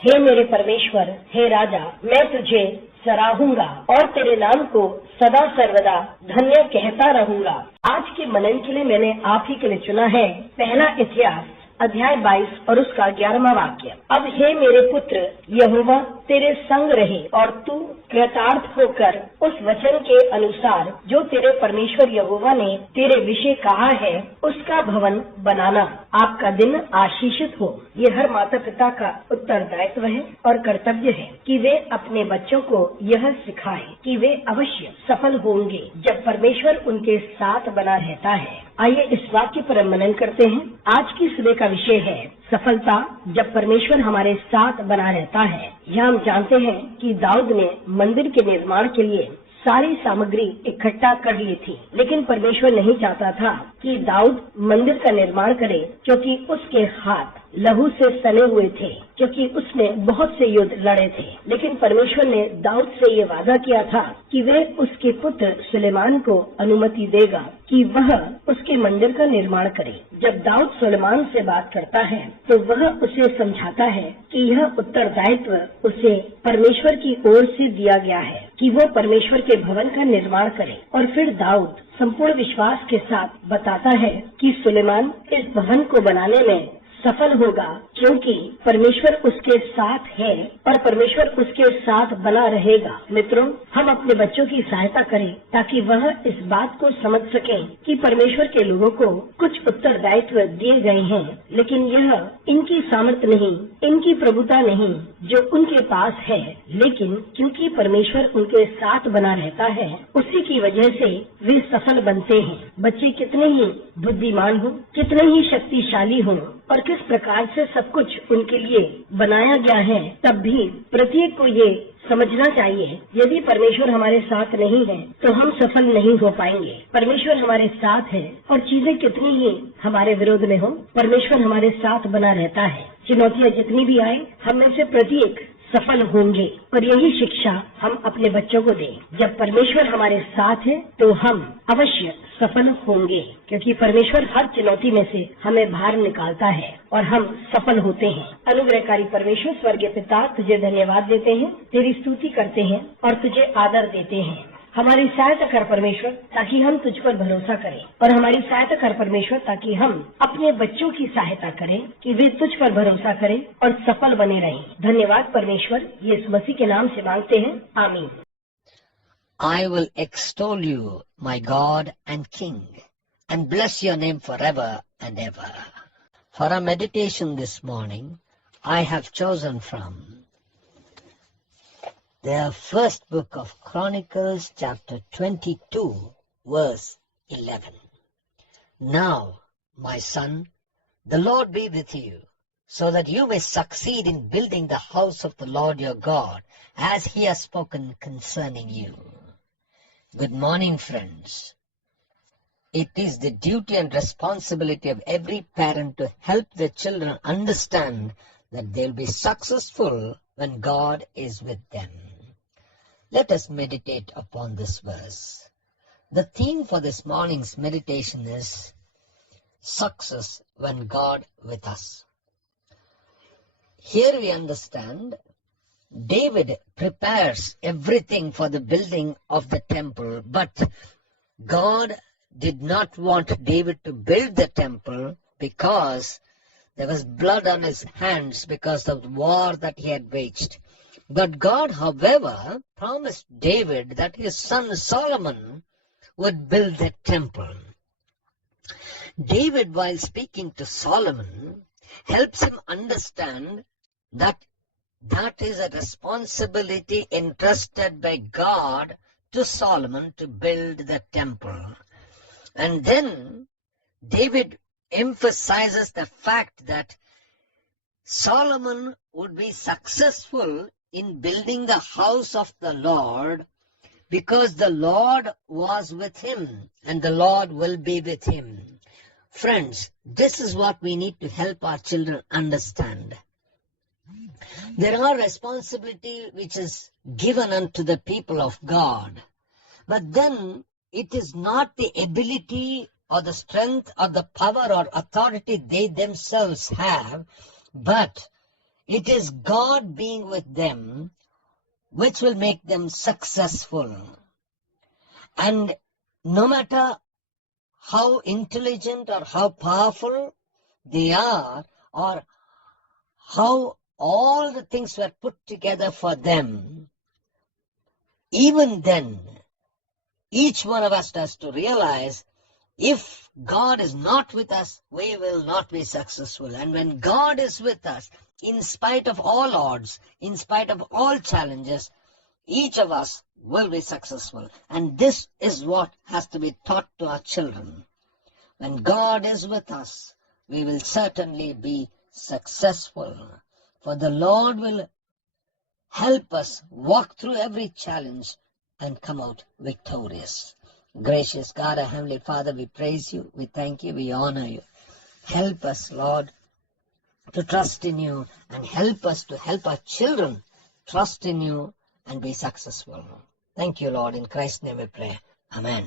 हे मेरे परमेश्वर, हे राजा, मैं तुझे सराहूंगा और तेरे नाम को सदा सर्वदा धन्य कहता रहूंगा। आज के मनन के लिए मैंने आप ही के लिए चुना है पहला इतिहास अध्याय 22 और उसका 11वां वाक्य। अब हे मेरे पुत्र, यहोवा तेरे संग रहे और तू कृतार्थ होकर उस वचन के अनुसार जो तेरे परमेश्वर यहोवा ने तेरे विषय कहा है उसका भवन बनाना। आपका दिन आशीषित हो। ये हर माता पिता का उत्तरदायित्व है और कर्तव्य है कि वे अपने बच्चों को यह सिखाएं कि वे अवश्य सफल होंगे जब परमेश्वर उनके साथ बना रहता है। आइए इस वाक्य पर मनन करते हैं। आज की सुबह का विषय है सफलता जब परमेश्वर हमारे साथ बना रहता है। यह हम जानते हैं कि दाऊद ने मंदिर के निर्माण के लिए सारी सामग्री इकट्ठा कर ली थी, लेकिन परमेश्वर नहीं चाहता था कि दाऊद मंदिर का निर्माण करे, क्योंकि उसके हाथ लहू से सने हुए थे, क्योंकि उसने बहुत से युद्ध लड़े थे। लेकिन परमेश्वर ने दाऊद से ये वादा किया था कि वे उसके पुत्र सुलेमान को अनुमति देगा कि वह उसके मंदिर का निर्माण करे। जब दाऊद सुलेमान से बात करता है तो वह उसे समझाता है कि यह उत्तरदायित्व उसे परमेश्वर की ओर से दिया गया है कि वो परमेश्वर के भवन का निर्माण करे। और फिर दाऊद संपूर्ण विश्वास के साथ बताता है कि सुलेमान इस भवन को बनाने में सफल होगा, क्योंकि परमेश्वर उसके साथ है और परमेश्वर उसके साथ बना रहेगा। मित्रों, हम अपने बच्चों की सहायता करें ताकि वह इस बात को समझ सकें कि परमेश्वर के लोगों को कुछ उत्तरदायित्व दिए गए हैं, लेकिन यह इनकी सामर्थ्य नहीं, इनकी प्रभुता नहीं जो उनके पास है, लेकिन क्योंकि परमेश्वर उनके साथ बना रहता है उसी की वजह से वे सफल बनते हैं। बच्चे कितने ही बुद्धिमान हों, कितने ही शक्तिशाली हों और किस प्रकार से सब कुछ उनके लिए बनाया गया है, तब भी प्रत्येक को ये समझना चाहिए यदि परमेश्वर हमारे साथ नहीं है तो हम सफल नहीं हो पाएंगे। परमेश्वर हमारे साथ है और चीजें कितनी ही हमारे विरोध में हो, परमेश्वर हमारे साथ बना रहता है। चुनौतियां जितनी भी आए, हम में से प्रत्येक सफल होंगे और यही शिक्षा हम अपने बच्चों को दें। जब परमेश्वर हमारे साथ है तो हम अवश्य सफल होंगे, क्योंकि परमेश्वर हर चुनौती में से हमें बाहर निकालता है और हम सफल होते हैं। अनुग्रहकारी परमेश्वर स्वर्गीय पिता, तुझे धन्यवाद देते हैं, तेरी स्तुति करते हैं और तुझे आदर देते हैं। हमारी सहायता कर परमेश्वर ताकि हम तुझ पर भरोसा करें, और हमारी सहायता कर परमेश्वर ताकि हम अपने बच्चों की सहायता करें कि वे तुझ पर भरोसा करें और सफल बने रहें। धन्यवाद परमेश्वर, यीशु मसीह के नाम से मांगते हैं, आमीन। I will extol you, my God and King, and bless your name forever and ever. For our meditation this morning, I have chosen from the first book of Chronicles, chapter 22, verse 11. Now, my son, the Lord be with you, so that you may succeed in building the house of the Lord your God, as he has spoken concerning you. Good morning, friends. It is the duty and responsibility of every parent to help their children understand that they will be successful when God is with them. Let us meditate upon this verse. The theme for this morning's meditation is success when God with us. Here we understand David prepares everything for the building of the temple, but God did not want David to build the temple because there was blood on his hands because of the war that he had waged. But God, however, promised David that his son Solomon would build the temple. David, while speaking to Solomon, helps him understand that that is a responsibility entrusted by God to Solomon to build the temple. And then David emphasizes the fact that Solomon would be successful in building the house of the Lord because the Lord was with him and the Lord will be with him. Friends, this is what we need to help our children understand. There are responsibility which is given unto the people of God, but then it is not the ability or the strength or the power or authority they themselves have, but It is God being with them which will make them successful. And no matter how intelligent or how powerful they are, or how all the things were put together for them, even then, each one of us has to realize, if God is not with us, we will not be successful. And when God is with us, in spite of all odds, in spite of all challenges, each of us will be successful. And this is what has to be taught to our children. When God is with us, we will certainly be successful. For the Lord will help us walk through every challenge and come out victorious. Gracious God, our Heavenly Father, we praise you, we thank you, we honor you. Help us, Lord, to trust in you, and help us to help our children trust in you and be successful. Thank you, Lord. In Christ's name we pray. Amen.